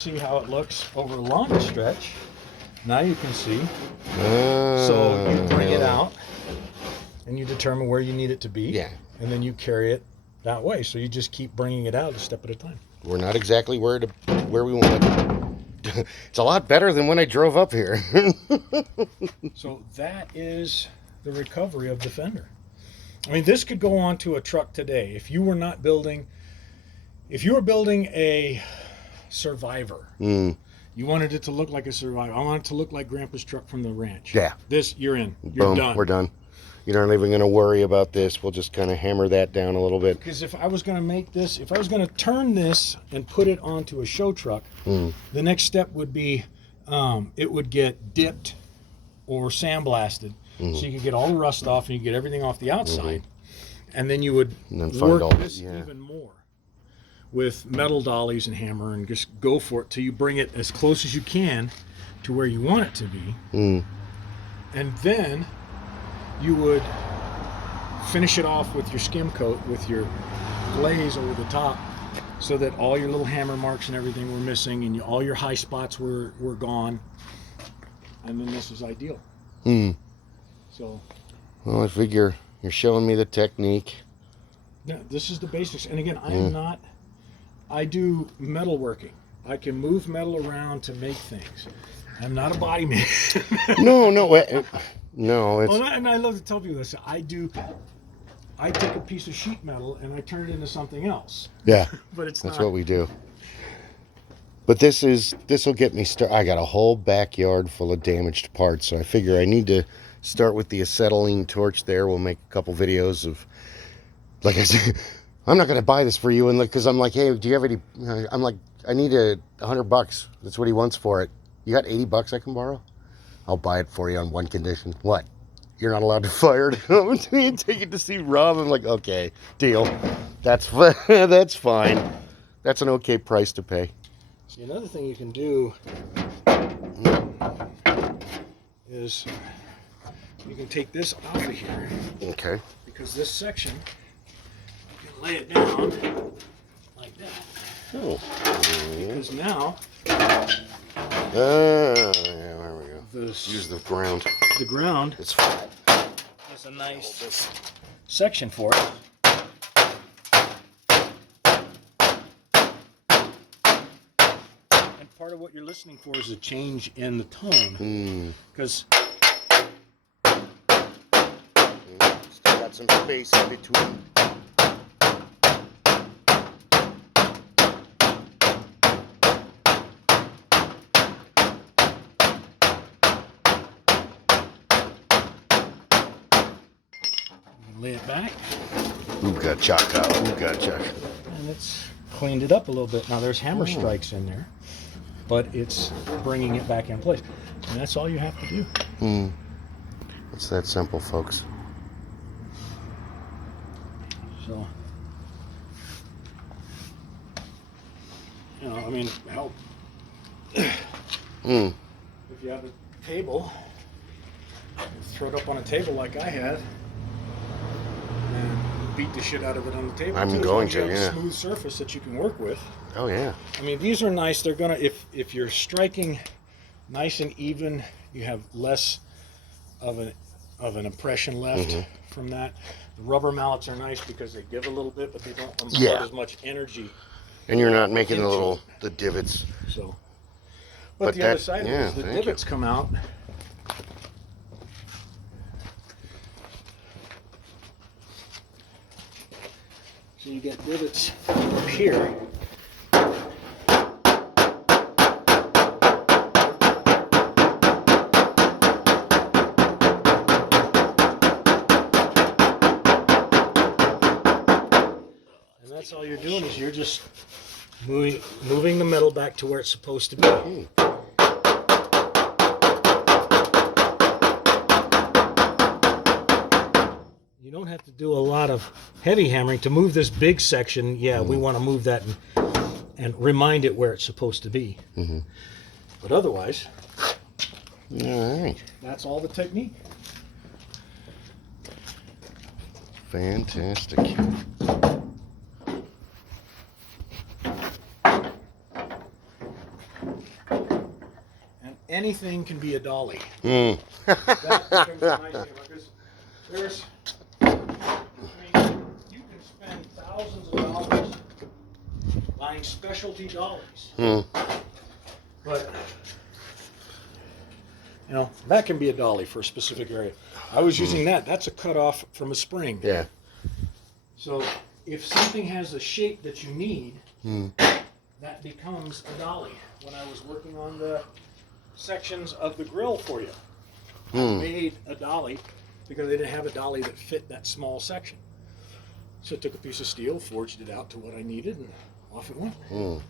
See how it looks over a longer stretch. Now you can see. So you bring it out and you determine where you need it to be. Yeah. And then you carry it that way. So you just keep bringing it out a step at a time. We're not exactly where we want it. It's a lot better than when I drove up here. So that is the recovery of the fender. I mean, this could go onto a truck today. If you were building a Survivor, you wanted it to look like a Survivor. I want it to look like Grandpa's truck from the ranch. Yeah. This, you're in. You're done. We're done. You're not even going to worry about this. We'll just kind of hammer that down a little bit. Because if I was going to make this, if I was going to turn this and put it onto a show truck, the next step would be it would get dipped or sandblasted. So you could get all the rust off and you get everything off the outside. And then you would work this even more with metal dollies and hammer and just go for it till you bring it as close as you can to where you want it to be. And then you would finish it off with your skim coat, with your glaze over the top, so that all your little hammer marks and everything were missing and all your high spots were gone. And then this is ideal. So, well, I figure you're showing me the technique. Yeah, this is the basics. And again, I do metalworking. I can move metal around to make things. I'm not a body man. No. And I love to tell people this. I take a piece of sheet metal and I turn it into something else. Yeah, but that's what we do. But this will get me started. I got a whole backyard full of damaged parts, so I figure I need to start with the acetylene torch there. We'll make a couple videos of, like I said, I'm not going to buy this for you, and because I'm like, hey, do you have any? I'm like, I need $100. That's what he wants for it. You got $80 I can borrow? I'll buy it for you on one condition. What? You're not allowed to fire it. Take it to see Rob. I'm like, okay, deal. That's fine. That's an okay price to pay. See, another thing you can do is you can take this off of here. Okay. Because this section, you can lay it down like that. Oh. Because now, yeah, there we go. Use the ground. The ground. It's flat. That's a nice section for it. And part of what you're listening for is a change in the tone. Because still got some space in between. lay it back. And it's cleaned it up a little bit. Now there's hammer strikes in there, but it's bringing it back in place. And that's all you have to do. It's that simple, folks. So, you know, I mean, help. If you have a table, throw it up on a table like I had, and beat the shit out of it on the table. I'm going to, yeah. Smooth surface that you can work with. Oh yeah. I mean, these are nice. They're gonna, if you're striking nice and even, you have less of an impression left from that. The rubber mallets are nice because they give a little bit, but they don't impart as much energy. And you're not making the divots. So, but the other side of it is the divots come out. So you get divots up here. And that's all you're doing is you're just moving the metal back to where it's supposed to be. You don't have to do a lot of heavy hammering to move this big section. Yeah, we want to move that and remind it where it's supposed to be. But otherwise, all right. That's all the technique. Fantastic. And anything can be a dolly. Mm. That becomes a nice thing because there's, I mean, you can spend thousands of dollars buying specialty dollies. Mm. But, you know, that can be a dolly for a specific area. I was using that. That's a cutoff from a spring. Yeah. So if something has the shape that you need, Mm. that becomes a dolly. When I was working on the sections of the grill for you, I made a dolly because they didn't have a dolly that fit that small section. So I took a piece of steel, forged it out to what I needed, and off it went. Mm.